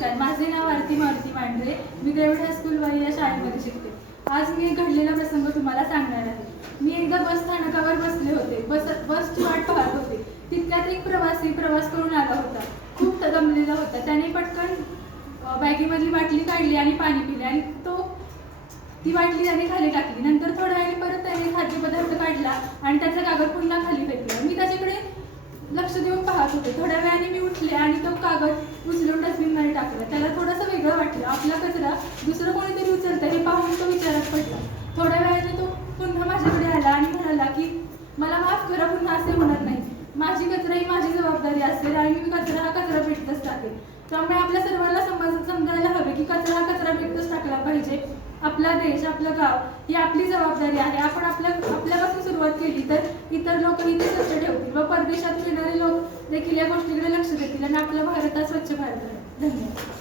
नमस्कार, माझे नाव आरती मारुती मांढरे. मी ग्रेव्हिड हायस्कूलवर या शाळेमध्ये शिकते. आज मी एक घडलेला प्रसंग तुम्हाला सांगणार आहे. मी एकदा बस स्थानकावर बसले होते. बसची वाट पाहत होते. तितक्यात एक प्रवासी प्रवास करून आला होता. खूप दमलेला होता. त्याने पटकन बॅगेमधली बाटली काढली आणि पाणी पिले आणि ती बाटली त्याने खाली टाकली. नंतर थोड्या वेळाने परत त्याने खाद्यपदार्थ काढला आणि त्याचा कागद पुन्हा खाली फेकला. मी त्याच्याकडे लक्ष देऊन पाहत होते. थोड्या वेळाने मी उठले आणि तो कागद उचलून डस्टबिनमध्ये टाकला. त्याला थोडंसं वेगळं वाटलं. आपला कचरा दुसरं कोणीतरी उचलतं हे पाहून तो विचारात पडला. थोड्या वेळाने तो पुन्हा माझ्याकडे आला आणि म्हणाला की मला माफ करा, पुन्हा असे होणार नाही. माझी कचरा ही माझी जबाबदारी असेल आणि मी कचरा पेटीतच टाकेल. त्यामुळे आपल्या सर्वांना समजायला हवे की कचरा हा कचरा पेटीतच टाकला पाहिजे. आपला देश, आपलं गाव ही आपली जबाबदारी आहे. आपण आपल्यापासून सुरुवात केली तर इतर लोकही ते स्वच्छ ठेवतील व परदेशात येणारे लोक देखील या गोष्टीकडे लक्ष देतील आणि आपला भारत हा स्वच्छ भारत आहे. धन्यवाद.